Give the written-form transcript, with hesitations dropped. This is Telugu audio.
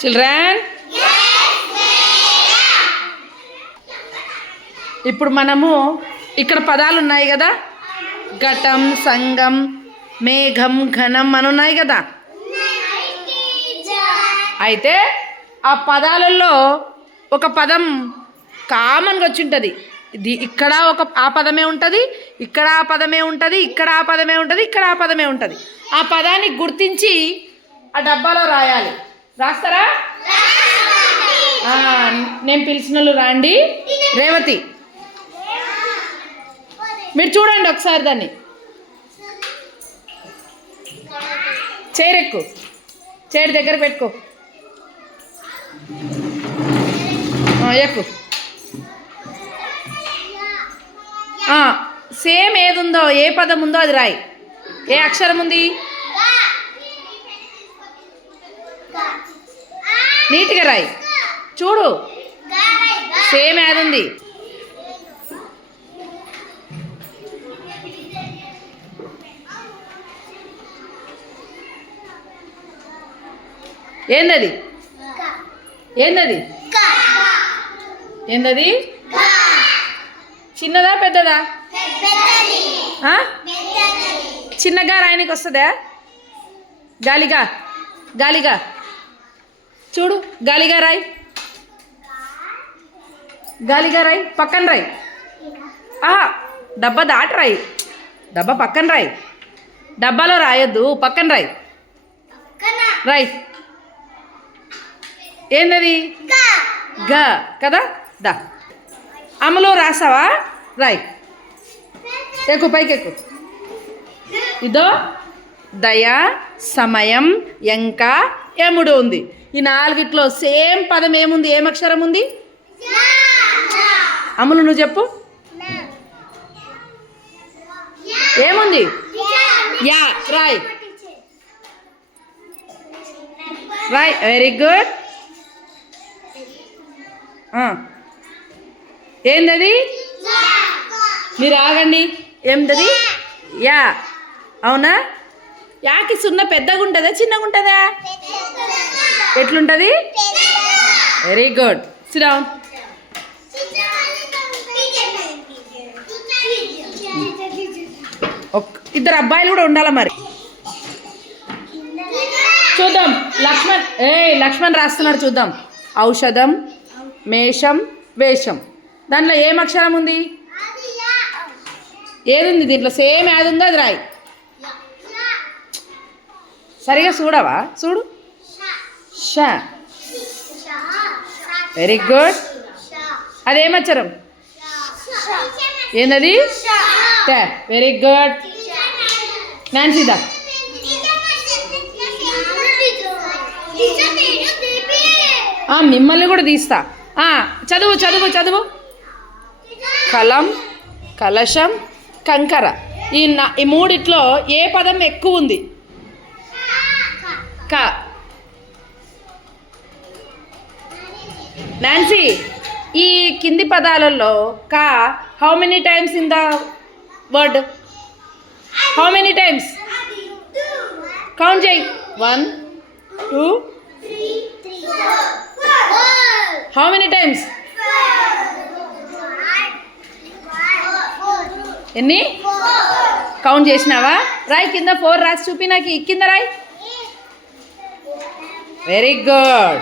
చిల్డ్రన్, ఇప్పుడు మనము ఇక్కడ పదాలు ఉన్నాయి కదా, ఘటం, సంగం, మేఘం, ఘనం అని ఉన్నాయి కదా. అయితే ఆ పదాలలో ఒక పదం కామన్గా వచ్చి ఉంటుంది. ఇక్కడ ఆ పదమే ఉంటుంది, ఇక్కడ ఆ పదమే ఉంటుంది, ఇక్కడ ఆ పదమే ఉంటుంది, ఇక్కడ ఆ పదమే ఉంటుంది. ఆ పదాన్ని గుర్తించి ఆ డబ్బాలో రాయాలి. రాస్తారా? నేను పిలిచిన వాళ్ళు రాండి. రేవతి, మీరు చూడండి ఒకసారి దాన్ని. చైర్ ఎక్కు, చైర్ దగ్గర పెట్టుకో, ఎక్కు. సేమ్ ఏది ఉందో, ఏ పదం ఉందో అది రాయి. ఏ అక్షరం ఉంది? నీట్గా రాయి. చూడు, సేమ్ ఏది ఉంది. ఏందది? ఏందది? ఏందది? చిన్నదా పెద్దదా? చిన్నగా రాయనికి వస్తుందా? గాలిగా, గాలిగా చూడు, గాలిగా రాయి, గాలిగా రాయి. పక్కన రాయి. డబ్బా దాటి రాయి, డబ్బా పక్కన రాయి. డబ్బాలో రాయొద్దు, పక్కన రాయి. రాయి. ఏందది? గ కదా. దా. అమలు రాసావా? రాయి. ఎక్కు, పైకి ఎక్కు. ఇదో దయ, సమయం, ఎంక, ఎముడు ఉంది. ఈ నాలుగిట్లో సేమ్ పదం ఏముంది? ఏం అక్షరం ఉంది? అమలు నువ్వు చెప్పు. ఏముంది? యా. రాయ్, రాయ్. Very good. ఏందది? మీరు ఆగండి. ఏందది? యా. అవునా? యాకి సున్న పెద్దగా ఉంటుందా చిన్నగా ఉంటుందా? ఎట్లుంటుంది? Very good. SIT down. ఇద్దరు అబ్బాయిలు కూడా ఉండాలి మరి. చూద్దాం. లక్ష్మణ్ రాస్తున్నాడు, చూద్దాం. ఔషధం, మేషం, వేషం. దాంట్లో ఏం అక్షరం ఉంది? ఏది ఉంది దీంట్లో? సేమ్ ఏది ఉందో అది రాయి. సరిగా చూడవా? చూడు. ష. Very good. అదేమచ్చరం? ఏందది? ట. Very good. నాన్సీదా. మిమ్మల్ని కూడా తీస్తా. చదువు చదువు చదువు. కలం, కలశం, కంకర. ఈ మూడిట్లో ఏ పదం ఎక్కువ ఉంది? క. నాన్సీ, ఈ కింది పదాలలో క how many times in the word? How many times? Count చేయి. 1 2 హౌ మెనీ టైమ్స్? ఎన్ని కౌంట్ చేసినావా? రాయి కింద 4 రాసి చూపి నాకు. కింద రాయి. Very good.